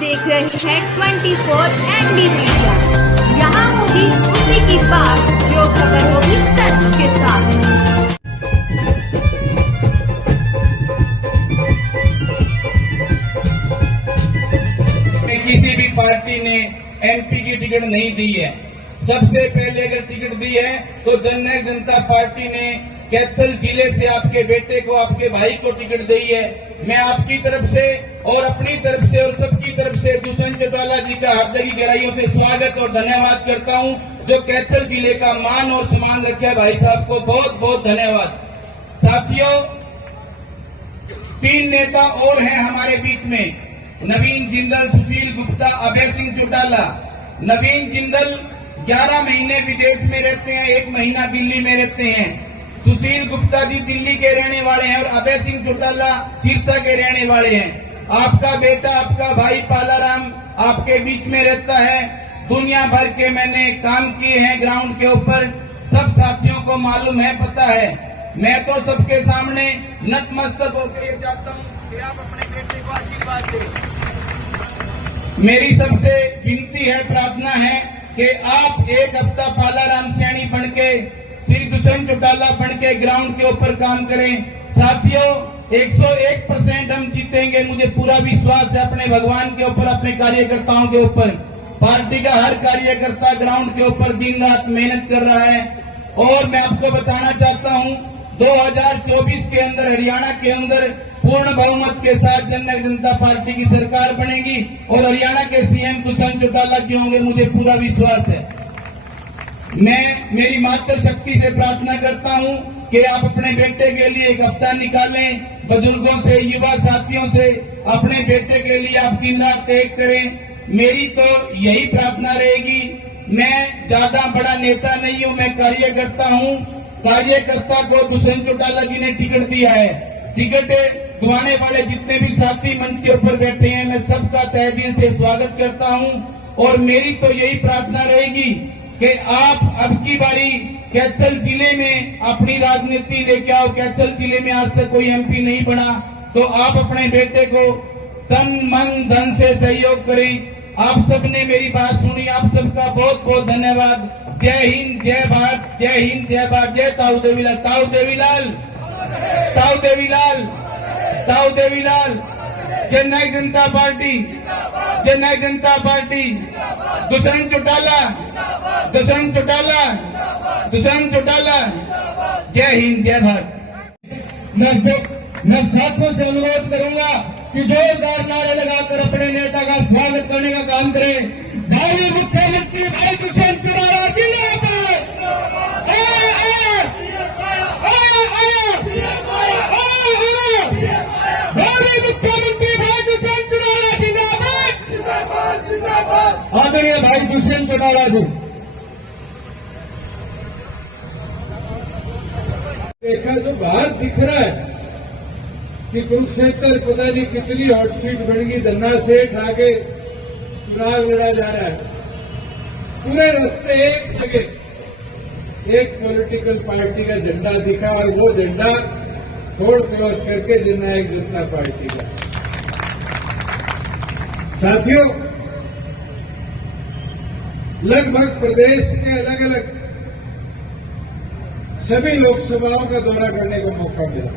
देख रहे हैं 24 ND मीडिया। यहाँ होगी उसी की बात जो खबर होगी सच के साथ। किसी भी पार्टी ने MP की टिकट नहीं दी है। सबसे पहले अगर टिकट दी है तो जननायक जनता पार्टी ने कैथल जिले से आपके बेटे को, आपके भाई को टिकट दी है। मैं आपकी तरफ से और अपनी तरफ से और सबकी तरफ से दुष्यंत चौटाला जी का हृदय की गहराइयों से स्वागत और धन्यवाद करता हूं, जो कैथल जिले का मान और सम्मान रखे है। भाई साहब को बहुत बहुत धन्यवाद। साथियों, 3 नेता और हैं हमारे बीच में, नवीन जिंदल, सुशील गुप्ता, अभय सिंह चौटाला। नवीन जिंदल 11 महीने विदेश में रहते हैं, 1 महीना दिल्ली में रहते हैं। सुशील गुप्ता जी दिल्ली के रहने वाले हैं और अभय सिंह चौटाला सिरसा के रहने वाले हैं। आपका बेटा, आपका भाई पालाराम आपके बीच में रहता है। दुनिया भर के मैंने काम किए हैं ग्राउंड के ऊपर, सब साथियों को मालूम है, पता है। मैं तो सबके सामने नतमस्तक होकर ये चाहता हूं कि आप अपने बेटे को आशीर्वाद दें। मेरी सबसे विनती है, प्रार्थना है कि आप 1 हफ्ता पालाराम सैनी बन के, श्री दुष्यंत चौटाला बन के ग्राउंड के ऊपर काम करें। साथियों, 101% हम जीतेंगे, मुझे पूरा विश्वास है अपने भगवान के ऊपर, अपने कार्यकर्ताओं के ऊपर। पार्टी का हर कार्यकर्ता ग्राउंड के ऊपर दिन रात मेहनत कर रहा है। और मैं आपको बताना चाहता हूं, 2024 के अंदर हरियाणा के अंदर पूर्ण बहुमत के साथ जननायक जनता पार्टी की सरकार बनेगी और हरियाणा के CM दुष्यंत चौटाला जी होंगे, मुझे पूरा विश्वास है। मैं मेरी मातृशक्ति से प्रार्थना करता हूं कि आप अपने बेटे के लिए 1 हफ्ता निकालें, बुजुर्गों से, युवा साथियों से अपने बेटे के लिए आप दिन रात एक करें। मेरी तो यही प्रार्थना रहेगी। मैं ज्यादा बड़ा नेता नहीं हूं, मैं कार्यकर्ता हूं। कार्यकर्ता को दुष्यंत चौटाला जी ने टिकट दिया है। टिकट दिवाने वाले जितने भी साथी मंच के ऊपर बैठे हैं, मैं सबका तहे दिल से स्वागत करता हूं। और मेरी तो यही प्रार्थना रहेगी कि आप अब की बारी कैथल जिले में अपनी राजनीति लेके आओ। कैथल जिले में आज तक कोई MP नहीं बना, तो आप अपने बेटे को तन मन धन से सहयोग करें। आप सबने मेरी बात सुनी, आप सबका बहुत बहुत धन्यवाद। जय हिंद, जय भारत, जय हिंद, जय भारत, जय ताऊ देवीलाल, ताऊ देवीलाल, ताऊ देवीलाल, ताऊ देवीलाल। जननायक जनता पार्टी, जननायक जनता पार्टी, दुष्यंत चौटाला, दुष्यंत चौटाला, दुष्यंत चौटाला। जय हिंद, जय भारत। मैं साथियों से अनुरोध करूंगा कि जोरदार नारे लगाकर अपने नेता का स्वागत करने का काम करें। भावी मुख्यमंत्री भाई दुष्यंत चौटाला जिंदाबाद। भावी मुख्यमंत्री भाई दुष्यंत चौटाला जिंदाबाद। आदरणीय भाई दुष्यंत चौटाला जी। देखा जो बाहर दिख रहा है कि कुरुक्षेत्र पता नहीं कितनी हॉट सीट बन गई, धन्ना सेठ आगे चुनाव लड़ा जा रहा है। पूरे रास्ते एक जगह एक पॉलिटिकल पार्टी का झंडा दिखा और वो झंडा फोड़ क्रॉस करके जननायक जनता पार्टी का। साथियों, लगभग प्रदेश के अलग अलग सभी लोकसभाओं का दौरा करने का मौका मिला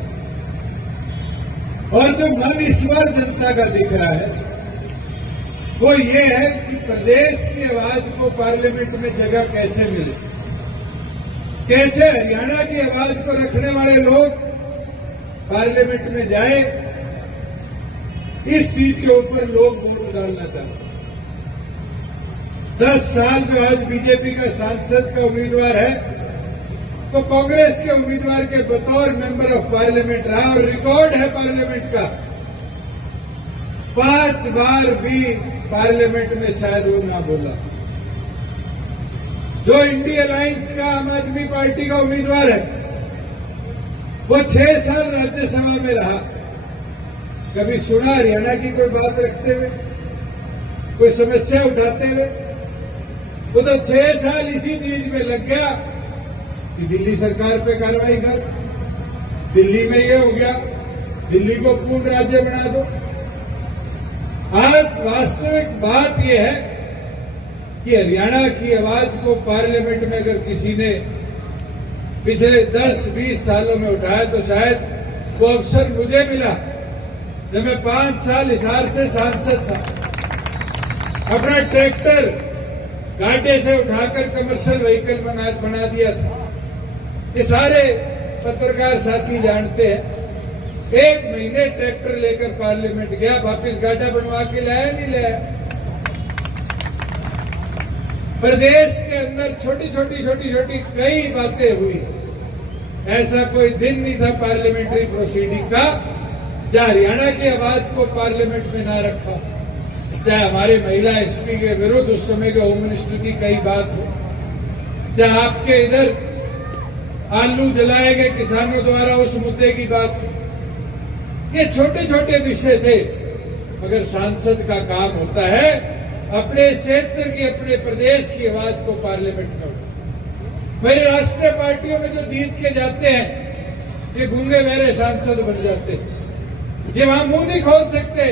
और जो मन इस बार जनता का दिख रहा है वो ये है कि प्रदेश की आवाज को पार्लियामेंट में जगह कैसे मिले, कैसे हरियाणा की आवाज को रखने वाले लोग पार्लियामेंट में जाए। इस चीज के ऊपर लोग वोट डालना चाहते हैं। 10 साल जो आज बीजेपी का सांसद का उम्मीदवार है, तो कांग्रेस के उम्मीदवार के बतौर मेंबर ऑफ पार्लियामेंट रहा और रिकॉर्ड है पार्लियामेंट का। 5 बार भी पार्लियामेंट में शायद वो ना बोला। जो इंडिया अलायंस का आम आदमी पार्टी का उम्मीदवार है, वो 6 साल राज्यसभा में रहा। कभी सुना हरियाणा की कोई बात रखते हुए, कोई समस्या उठाते हुए? वो तो 6 साल इसी चीज में लग गया कि दिल्ली सरकार पे कार्रवाई कर, दिल्ली में ये हो गया, दिल्ली को पूर्ण राज्य बना दो। आज वास्तविक बात यह है कि हरियाणा की आवाज को पार्लियामेंट में अगर किसी ने पिछले 10-20 सालों में उठाया तो शायद वो अवसर मुझे मिला जब मैं 5 साल हिसार से सांसद था। अपना ट्रैक्टर घाटे से उठाकर कमर्शियल व्हीकल बना दिया था। ये सारे पत्रकार साथी जानते हैं। 1 महीने ट्रैक्टर लेकर पार्लियामेंट गया, वापस गाड़ा बनवा के लाया नहीं लाया। प्रदेश के अंदर छोटी छोटी कई बातें हुई। ऐसा कोई दिन नहीं था पार्लियामेंट्री प्रोसीडिंग का जहां हरियाणा की आवाज को पार्लियामेंट में ना रखा। चाहे हमारे महिला एसपी के विरुद्ध उस समय के होम मिनिस्टर की कई बात हो, चाहे आपके इधर आलू जलाए गए किसानों द्वारा उस मुद्दे की बात हो। ये छोटे छोटे विषय थे, मगर सांसद का काम होता है अपने क्षेत्र की, अपने प्रदेश की आवाज को पार्लियामेंट में उठाना। मेरी राष्ट्रीय पार्टियों में जो जीत के जाते हैं ये गूंगे बहरे सांसद बन जाते हैं। ये वहां मुंह नहीं खोल सकते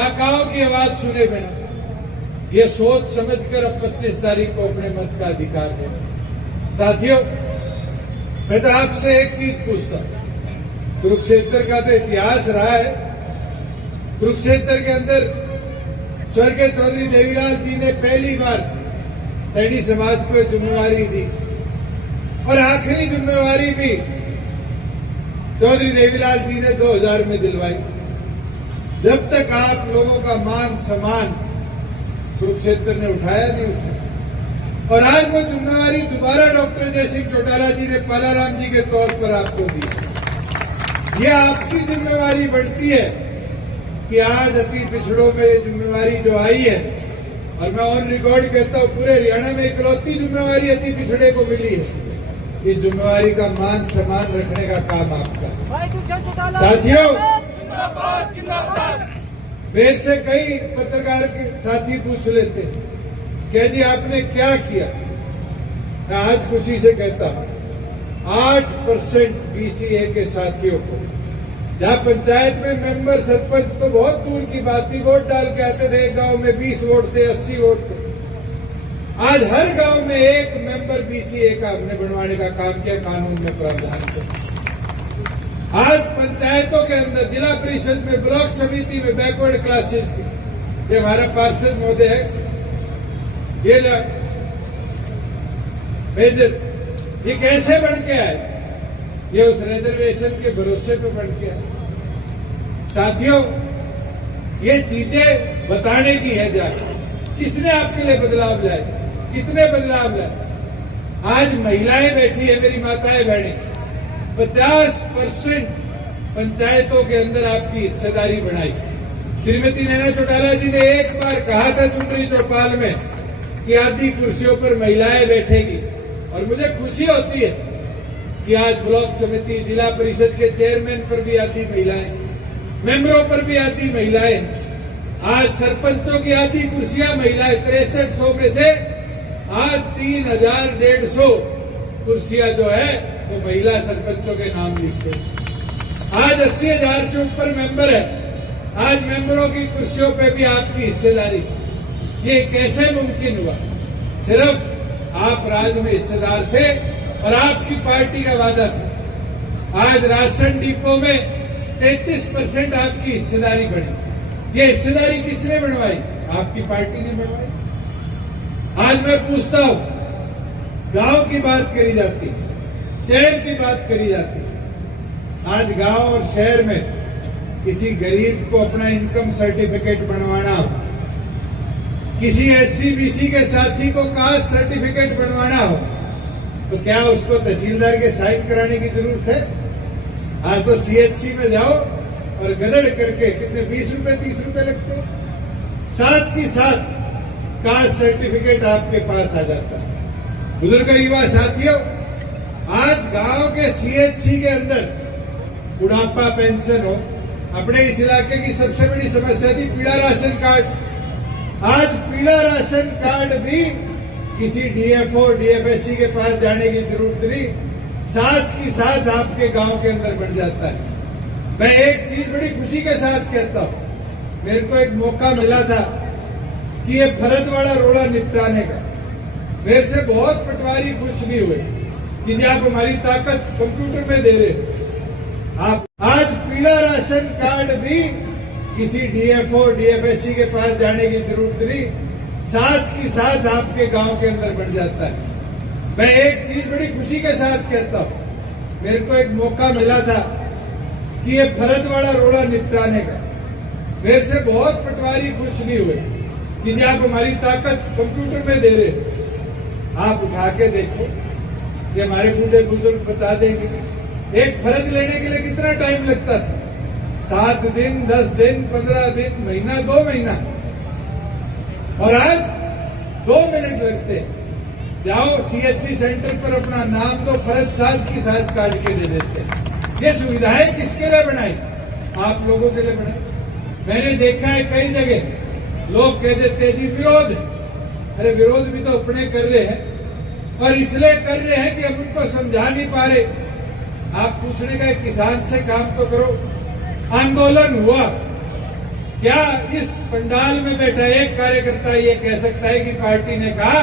आकाओं की आवाज सुने बिना। ये सोच समझकर अब 25 तारीख को अपने मत का अधिकार है। साथियों, मैं तो आपसे एक चीज पूछता हूं। कुरुक्षेत्र का तो इतिहास रहा है। कुरुक्षेत्र के अंदर स्वर्गीय चौधरी देवीलाल जी ने पहली बार सैनी समाज को जिम्मेवारी दी और आखिरी जिम्मेवारी भी चौधरी देवीलाल जी ने 2000 में दिलवाई। जब तक आप लोगों का मान सम्मान कुरुक्षेत्र ने उठाया नहीं उठाया, और आज वो जिम्मेवारी दोबारा डॉक्टर जय सिंह चौटाला जी ने पालाराम जी के तौर पर आपको दी। ये आपकी जिम्मेवारी बढ़ती है कि आज अति पिछड़ों में ये जिम्मेवारी जो आई है, और मैं ऑन रिकॉर्ड कहता हूं पूरे हरियाणा में इकलौती जिम्मेवारी अति पिछड़े को मिली है। इस जिम्मेवारी का मान सम्मान रखने का काम आपका। साथियों, मेरे से कई पत्रकार के साथी पूछ लेते क्या जी आपने क्या किया। मैं आज खुशी से कहता हूं 8% बीसीए के साथियों को, जहां पंचायत में मेंबर सरपंच तो बहुत दूर की बात थी, वोट डाल के आते थे। एक गांव में 20 वोट थे, 80 वोट थे। आज हर गांव में एक मेंबर बीसीए का हमने बनवाने का काम किया, कानून में प्रावधान किया। आज पंचायतों के अंदर, जिला परिषद में, ब्लॉक समिति में बैकवर्ड क्लासेस की, ये हमारा पार्षद महोदय है, ये मेजर, ये कैसे बन के आए? ये उस रिजर्वेशन के भरोसे पे बन के आए। साथियों, ये चीजें बताने की है जाए। किसने आपके लिए बदलाव लाए? कितने बदलाव लाए? आज महिलाएं बैठी है, मेरी माताएं बहनें, 50% पंचायतों के अंदर आपकी हिस्सेदारी बढ़ाई। श्रीमती नैना चौटाला जी ने एक बार कहा था चुनरी चौपाल में कि आधी कुर्सियों पर महिलाएं बैठेगी, और मुझे खुशी होती है कि आज ब्लॉक समिति, जिला परिषद के चेयरमैन पर भी आधी महिलाएं, मेंबरों पर भी आधी महिलाएं। आज सरपंचों की आधी कुर्सियां महिलाएं, 6300 में से आज 3150 कुर्सियां जो है वो महिला सरपंचों के नाम लिखते हैं। आज 80,000 से ऊपर मेंबर है। आज मेंबरों की कुर्सियों पे भी आपकी हिस्सेदारी। ये कैसे मुमकिन हुआ? सिर्फ आप राज में हिस्सेदार थे और आपकी पार्टी का वादा था। आज राशन डिपो में 33% आपकी हिस्सेदारी बढ़ी। ये हिस्सेदारी किसने बनवाई? आपकी पार्टी ने बनवाई। आज मैं पूछता हूं, गांव की बात करी जाती, शहर की बात करी जाती। आज गांव और शहर में किसी गरीब को अपना इनकम सर्टिफिकेट बनवाना हो, किसी एससी-बीसी के साथी को कास्ट सर्टिफिकेट बनवाना हो, तो क्या उसको तहसीलदार के साइन कराने की जरूरत है? आज तो सीएचसी में जाओ और गदड़ करके कितने 20 रुपए 30 रुपए लगते हैं, साथ ही साथ कास्ट सर्टिफिकेट आपके पास आ जाता है। बुजुर्ग युवा साथियों, आज गांव के सीएचसी के अंदर बुढ़ापा पेंशन हो, अपने इस इलाके की सबसे बड़ी समस्या थी पीला राशन कार्ड। आज पीला राशन कार्ड भी किसी डीएफओ डीएफएससी के पास जाने की जरूरत नहीं, साथ ही साथ आपके गांव के अंदर बन जाता है। मैं एक चीज बड़ी खुशी के साथ कहता हूं, मेरे को एक मौका मिला था कि ये फरदवाड़ा रोड़ा निपटाने का। मेरे से बहुत पटवारी खुश भी हुए कि जी आप हमारी ताकत कंप्यूटर में दे रहे। आप आज पीला राशन कार्ड भी किसी डीएफओ डीएफएससी के पास जाने की जरूरत नहीं, साथ ही साथ आपके गांव के अंदर बन जाता है। मैं एक चीज बड़ी खुशी के साथ कहता हूं, मेरे को एक मौका मिला था कि ये फरदवाड़ा रोड़ा निपटाने का। मेरे से बहुत पटवारी खुश भी हुए कि जी आप हमारी ताकत कंप्यूटर में दे रहे। आप उठा के देखो, ये हमारे बूढ़े बुजुर्ग बता देंगे एक फर्ज लेने के लिए कितना टाइम लगता था। 7 दिन, 10 दिन, 15 दिन, महीना, 2 महीना, और आज 2 मिनट लगते। जाओ सीएचसी सेंटर पर अपना नाम दो, फर्ज साथ की साथ काट के दे देते। ये सुविधाएं किसके लिए बनाई? आप लोगों के लिए बनाई। मैंने देखा है कई जगह लोग कह देते हैं जी विरोध। अरे विरोध भी तो अपने कर रहे हैं, और इसलिए कर रहे हैं कि हम उनको समझा नहीं पा रहे। आप पूछने का किसान से काम तो करो। आंदोलन हुआ, क्या इस पंडाल में बैठा एक कार्यकर्ता ये कह सकता है कि पार्टी ने कहा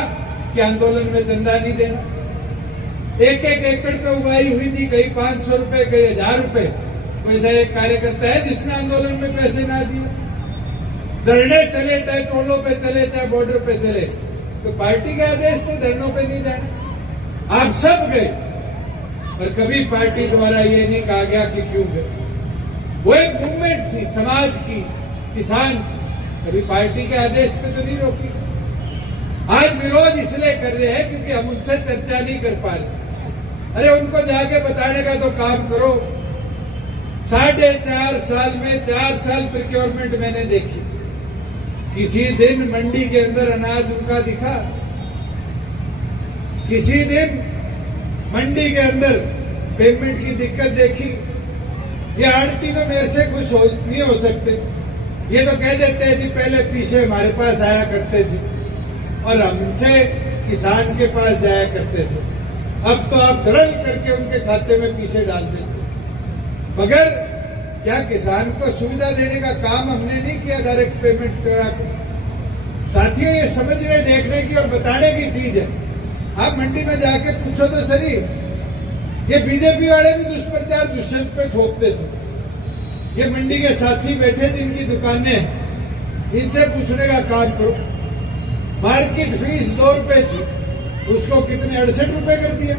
कि आंदोलन में चंदा नहीं देना? एक एकड़ पे उगाई हुई थी, कहीं 500 रुपए, कहीं 1000 रुपए। वैसा एक कार्यकर्ता है जिसने आंदोलन में पैसे ना दिए? धरने चले, चाहे टोलों पे चले, चाहे बॉर्डर पे चले, तो पार्टी का आदेश तो धरनों पे नहीं जाना। आप सब गए, और कभी पार्टी द्वारा ये नहीं कहा गया कि क्यों गए। वो एक मूवमेंट थी समाज की, किसान, कभी पार्टी के आदेश पे तो नहीं रोकी। आज विरोध इसलिए कर रहे हैं क्योंकि हम उनसे चर्चा नहीं कर पा रहे। अरे उनको जाके बताने का तो काम करो। 4.5 साल में 4 साल प्रोक्योरमेंट मैंने देखी। किसी दिन मंडी के अंदर अनाज उनका दिखा? किसी दिन मंडी के अंदर पेमेंट की दिक्कत देखी? ये आड़ती तो मेरे से खुश नहीं हो सकते। ये तो कह देते हैं जी पहले पीछे हमारे पास आया करते थे और हमसे किसान के पास जाया करते थे, अब तो आप धड़ल करके उनके खाते में पीछे डाल देते। मगर क्या किसान को सुविधा देने का काम हमने नहीं किया? डायरेक्ट पेमेंट करा के। साथियों, ये समझने देखने की और बताने की चीज है। आप मंडी में जाके पूछो तो सही, ये बीजेपी वाले भी दुष्प्रचार दुष्यंत पे ठोकते थे। ये मंडी के साथी बैठे जिनकी दुकानें, इनसे पूछने का काम करो। मार्केट फीस 2 रुपए थी, उसको कितने 68 रुपए कर दिया।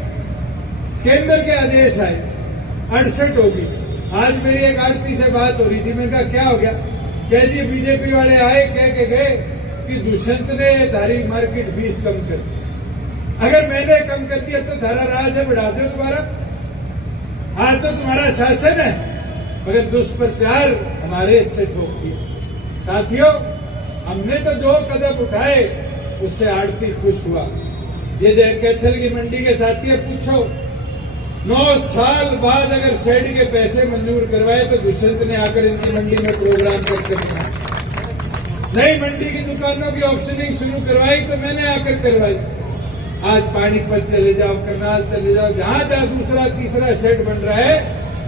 केंद्र के आदेश आए, 68 होगी। आज मेरी एक आरती से बात हो रही थी, मैंने कहा क्या हो गया? कह दिए बीजेपी वाले आए, कह के गए कि दुष्यंत ने धारी मार्केट फीस कम कर दी। अगर मैंने कम कर दिया तो धारा राज है, बढ़ा दो दोबारा। आज तो तुम्हारा शासन है, मगर दुष्प्रचार हमारे से ठोक दिया। साथियों, हमने तो जो कदम उठाए उससे आड़ती खुश हुआ। ये कैथल की मंडी के साथी पूछो, 9 साल बाद अगर शेड के पैसे मंजूर करवाए तो दुष्यंत ने आकर इनकी मंडी में प्रोग्राम करके दिखाया। नई मंडी की दुकानों की ऑक्शनिंग शुरू करवाई तो मैंने आकर करवाई। आज पानीपत चले जाओ, करनाल चले जाओ, जहां जहां दूसरा तीसरा शेड बन रहा है,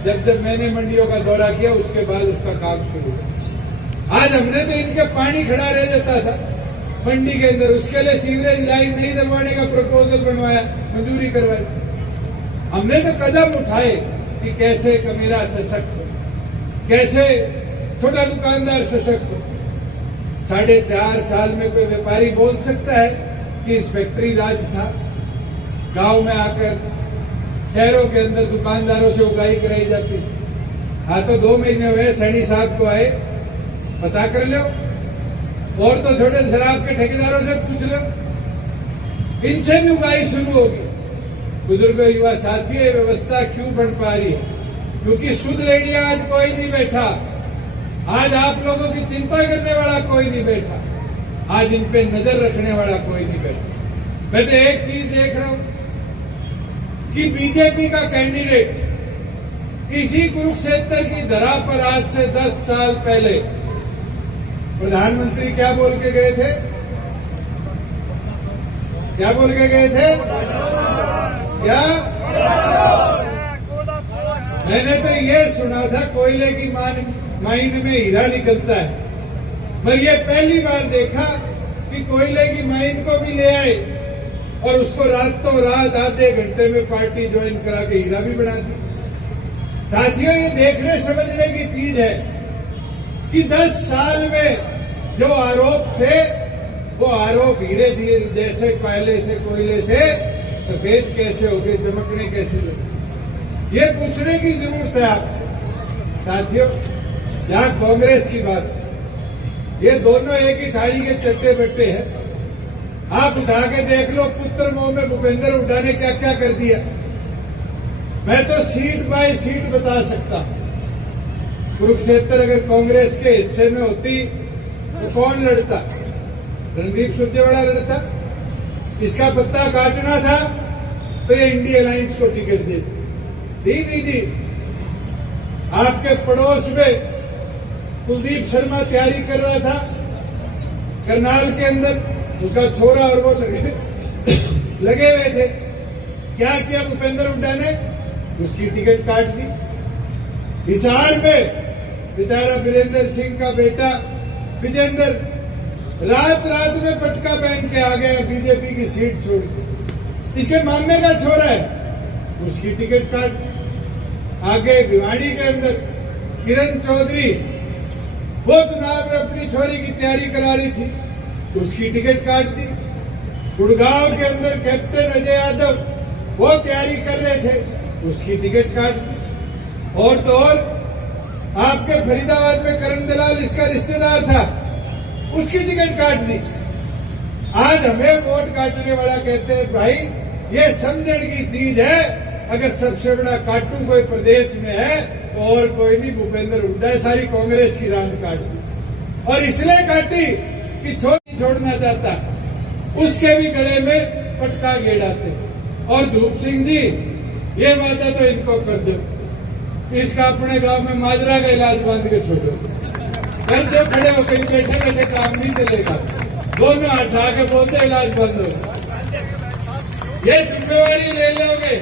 जब मैंने मंडियों का दौरा किया उसके बाद उसका काम शुरू हुआ। आज हमने तो इनके पानी खड़ा रह जाता था मंडी के अंदर, उसके लिए सीवरेज लाइन नहीं डलवाने का प्रपोजल बनवाया, मंजूरी करवाई। हमने तो कदम उठाए कि कैसे कमेरा सशक्त हो, कैसे छोटा दुकानदार सशक्त हो। 4.5 साल में कोई व्यापारी बोल सकता है कि इंस्पेक्टरी राज था? गांव में आकर शहरों के अंदर दुकानदारों से उगाई कराई जाती। हाँ, तो 2 महीने हुए सैनी साहब को आए, पता कर लो। और तो छोटे शराब के ठेकेदारों से पूछ लो, इनसे भी उगाई शुरू होगी। बुजुर्गों, युवा साथियों, ये व्यवस्था क्यों बन पा रही है? क्योंकि शुद्ध लेडियां आज कोई नहीं बैठा। आज आप लोगों की चिंता करने वाला कोई नहीं बैठा। आज इन पे नजर रखने वाला कोई नहीं बैठा। मैं तो एक चीज देख रहा हूं कि बीजेपी का कैंडिडेट इसी कुरुक्षेत्र की धरा पर आज से 10 साल पहले प्रधानमंत्री क्या बोल के गए थे? क्या बोल के गए थे? क्या? मैंने तो ये सुना था कोयले की माइन में हीरा निकलता है। पर ये पहली बार देखा कि कोयले की माइन को भी ले आए और उसको रातों रात आधे घंटे में पार्टी ज्वाइन करा के हीरा भी बना दी। साथियों, ये देखने समझने की चीज है कि 10 साल में जो आरोप थे वो आरोप हीरे जैसे पहले से कोयले से सफेद कैसे हो गए, चमकने कैसे लगे, ये पूछने की जरूरत है आपको। साथियों, जहां कांग्रेस की बात है, ये दोनों एक ही थाली के चट्टे बट्टे हैं। आप उठा के देख लो, पुत्र मोह में भूपेंद्र हुड्डा ने क्या क्या कर दिया। मैं तो सीट बाय सीट बता सकता हूं। कुरुक्षेत्र अगर कांग्रेस के हिस्से में होती तो कौन लड़ता? रणदीप सुरजेवाला लड़ता। इसका पत्ता काटना था तो ये इंडिया अलायंस को टिकट दी नहीं दी। आपके पड़ोस में कुलदीप शर्मा तैयारी कर रहा था करनाल के अंदर, उसका छोरा और वो लगे हुए थे। क्या किया भूपेंद्र हुड्डा ने? उसकी टिकट काट दी। हिसार में बेचारा वीरेंद्र सिंह का बेटा विजेंद्र रात में पटका पहन के आ गया बीजेपी की सीट छोड़ के। इसके मामले का छोरा है, उसकी टिकट काट दी। आगे भिवाड़ी के अंदर किरण चौधरी वो चुनाव में अपनी छोरी की तैयारी करा रही थी, उसकी टिकट काट दी। गुड़गांव के अंदर कैप्टन अजय यादव वो तैयारी कर रहे थे, उसकी टिकट काट दी। और तो और आपके फरीदाबाद में करण दलाल इसका रिश्तेदार था, उसकी टिकट काट दी। आज हमें वोट काटने वाला कहते हैं भाई ये समझने की चीज है, अगर सबसे बड़ा काटू कोई प्रदेश में है तो और कोई नहीं, भूपेंद्र हुड्डा। सारी कांग्रेस की रान काट दी और इसलिए काटी कि छोड़ना चाहता, उसके भी गले में पटका गेड़ाते। और धूप सिंह जी, ये वादा तो इनको कर दो, इसका अपने गांव में माजरा का इलाज बांध के छोड़ो, कर दो खड़े हो, कहीं बैठे बैठे काम नहीं चलेगा। दोनों हाथ आके बोलते इलाज बंद हो। ये जिम्मेवारी ले लोगे,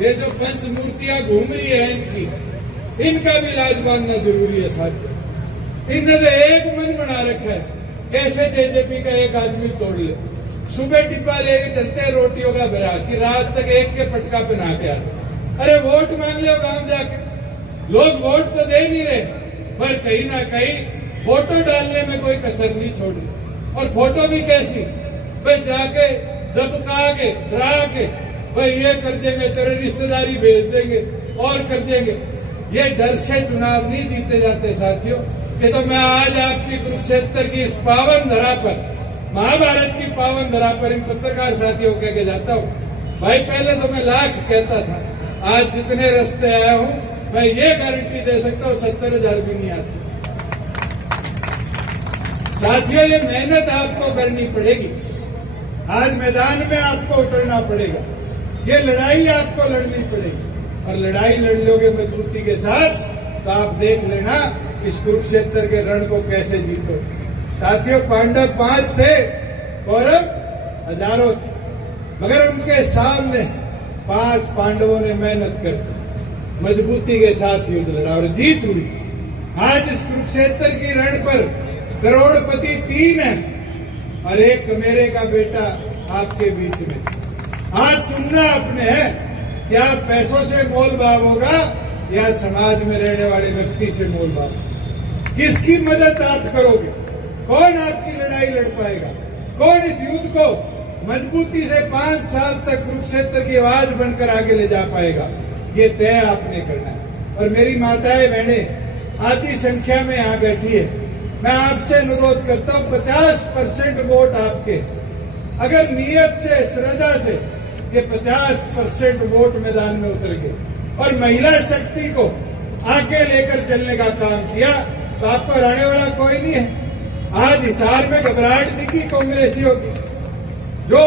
ये जो पंच मूर्तियां घूम रही है इनका भी इलाज बांधना जरूरी है। साथियों, इनने तो एक मन बना रखा है कैसे जेजेपी का एक आदमी तोड़ ले। सुबह डिब्बा लेके चलते हैं रोटियों का भरा कि रात तक एक के पटका पहना के आते। अरे वोट मांग लो गांव जाके, लोग वोट तो दे नहीं रहे, पर कहीं ना कहीं फोटो डालने में कोई कसर नहीं छोड़ रही। और फोटो भी कैसी भाई, जाके दबका के डरा के भाई ये कर देंगे, तेरे रिश्तेदारी भेज देंगे और कर देंगे। ये डर से चुनाव नहीं जीते जाते साथियों। ये तो मैं आज आपकी कुरुक्षेत्र की इस पावन धरा पर, महाभारत की पावन धरा पर इन पत्रकार साथियों को कह के जाता हूँ, भाई पहले तो मैं लाख कहता था, आज जितने रास्ते आया हूँ मैं ये गारंटी दे सकता हूँ 70,000 भी नहीं आती। साथियों, ये मेहनत आपको करनी पड़ेगी, आज मैदान में आपको उतरना पड़ेगा, ये लड़ाई आपको लड़नी पड़ेगी। और लड़ाई लड़ लोगे मजबूती के साथ तो आप देख लेना इस कुरुक्षेत्र के रण को कैसे जीतो। साथियों, पांडव 5 थे, कौरव हजारों थे, मगर उनके सामने 5 पांडवों ने मेहनत कर मजबूती के साथ युद्ध लड़ा और जीत हुई। आज इस कुरुक्षेत्र की रण पर करोड़पति 3 है और एक मेरे का बेटा आपके बीच में। आज चुनना अपने है, क्या पैसों से मोल भाव होगा या समाज में रहने वाले व्यक्ति से मोल भाव? किसकी मदद आप करोगे? कौन आपकी लड़ाई लड़ पाएगा? कौन इस युद्ध को मजबूती से 5 साल तक कुरुक्षेत्र की आवाज बनकर आगे ले जा पाएगा? ये तय आपने करना है। और मेरी माताएं बहनें आधी संख्या में यहां बैठी है, मैं आपसे अनुरोध करता हूं 50% वोट आपके। अगर नियत से, श्रद्धा से ये 50% वोट मैदान में उतर गए और महिला शक्ति को आगे लेकर चलने का काम किया तो आपको हराने वाला कोई नहीं है। आज हिसार में घबराहट दिखी कांग्रेसियों की, जो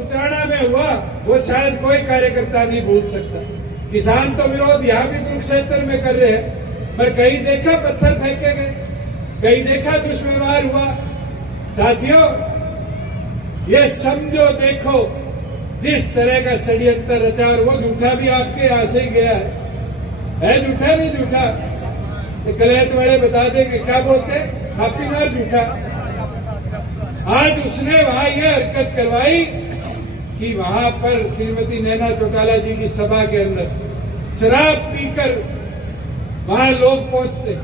उचाना में हुआ वो शायद कोई कार्यकर्ता नहीं भूल सकता। किसान तो विरोध यहां भी कुरुक्षेत्र में कर रहे हैं, पर कहीं देखा पत्थर फेंके गए, कहीं देखा दुष्व्यवहार हुआ। साथियों, ये समझो देखो जिस तरह का षड्यंत्र रचा, और वो झूठा भी आपके यहां से ही गया है झूठा नहीं झूठा? तो कलैत वाले बता देंगे क्या बोलते हैं, थापी मार झूठा। आज उसने वहां यह हरकत करवाई कि वहां पर श्रीमती नैना चौटाला जी की सभा के अंदर शराब पीकर वहां लोग पहुंचते,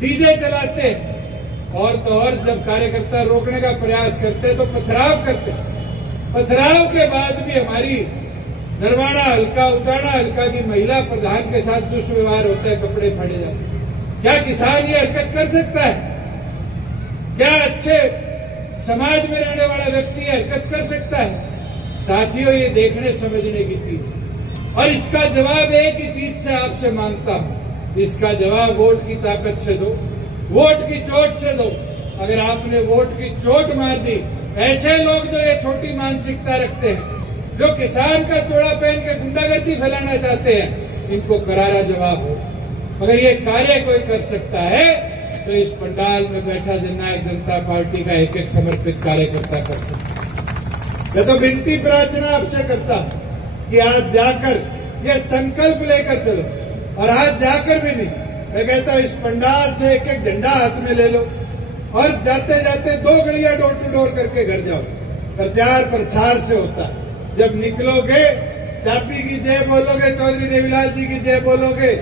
डीजे चलाते, और तो और जब कार्यकर्ता रोकने का प्रयास करते तो पथराव करते। पथराव के बाद भी हमारी नरवाना हल्का, उताना हल्का की महिला प्रधान के साथ दुष्व्यवहार होता है, कपड़े फाड़े जाते। क्या किसान ये हरकत कर सकता है? क्या अच्छे समाज में रहने वाला व्यक्ति हरकत कर सकता है? साथियों, ये देखने समझने की चीज है, और इसका जवाब एक ही चीज से आपसे मांगता हूं। इसका जवाब वोट की ताकत से दो, वोट की चोट से दो। अगर आपने वोट की चोट मार दी, ऐसे लोग जो ये छोटी मानसिकता रखते हैं, जो किसान का चोड़ा पहन के गुंडागर्दी फैलाना चाहते हैं, इनको करारा जवाब हो। अगर ये कार्य कोई कर सकता है तो इस पंडाल में बैठा जननायक जनता पार्टी का एक एक समर्पित कार्यकर्ता कर सकता है। मैं तो विनती प्रार्थना आपसे करता हूं कि आज जाकर ये संकल्प लेकर चलो, और आज जाकर भी नहीं, मैं कहता हूं इस पंडाल से एक एक झंडा हाथ में ले लो और जाते जाते 2 गलियां डोर टू डोर करके घर जाओ। प्रचार प्रसार से होता है। जब निकलोगे, चाबी की जय बोलोगे, चौधरी देवीलाल जी की जय बोलोगे,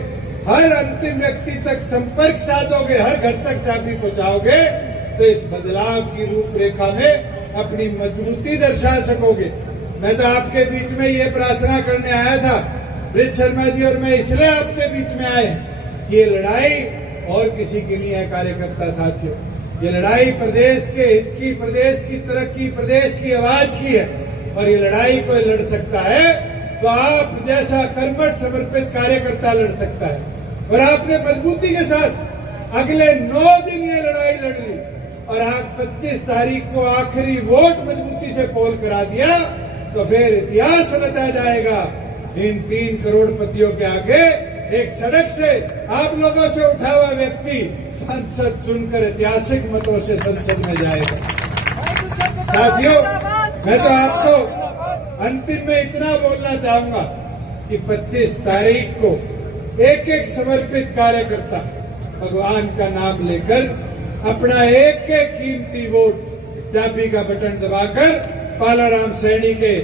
हर अंतिम व्यक्ति तक संपर्क साधोगे, हर घर तक चाबी पहुंचाओगे, तो इस बदलाव की रूपरेखा में अपनी मजबूती दर्शा सकोगे। मैं तो आपके बीच में ये प्रार्थना करने आया था, ब्रिज शर्मा जी और मैं इसलिए आपके बीच में आए। ये लड़ाई और किसी की नहीं है कार्यकर्ता साथियों, ये लड़ाई प्रदेश के हित की, प्रदेश की तरक्की, प्रदेश की आवाज की है। और ये लड़ाई कोई लड़ सकता है तो आप जैसा कर्मठ समर्पित कार्यकर्ता लड़ सकता है। और आपने मजबूती के साथ अगले 9 दिन ये लड़ाई लड़ ली, और आज 25 तारीख को आखिरी वोट मजबूती से पोल करा दिया, तो फिर इतिहास रचा जाएगा। इन 3 करोड़पतियों के आगे एक सड़क से आप लोगों से उठा हुआ व्यक्ति सांसद चुनकर ऐतिहासिक मतों से संसद में जाएगा। साथियों, मैं तो आपको अंतिम में इतना बोलना चाहूंगा कि 25 तारीख को एक एक समर्पित कार्यकर्ता भगवान का नाम लेकर अपना एक एक कीमती वोट चाबी का बटन दबाकर पालाराम सैनी के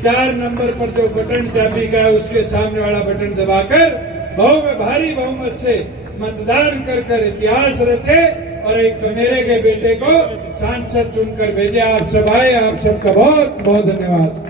4 नंबर पर जो बटन चाबी का है उसके सामने वाला बटन दबाकर भारी बहुमत से मतदान कर इतिहास रचे और एक मेरे के बेटे को सांसद चुनकर भेजे। आप सब आए, आप सबका बहुत बहुत धन्यवाद।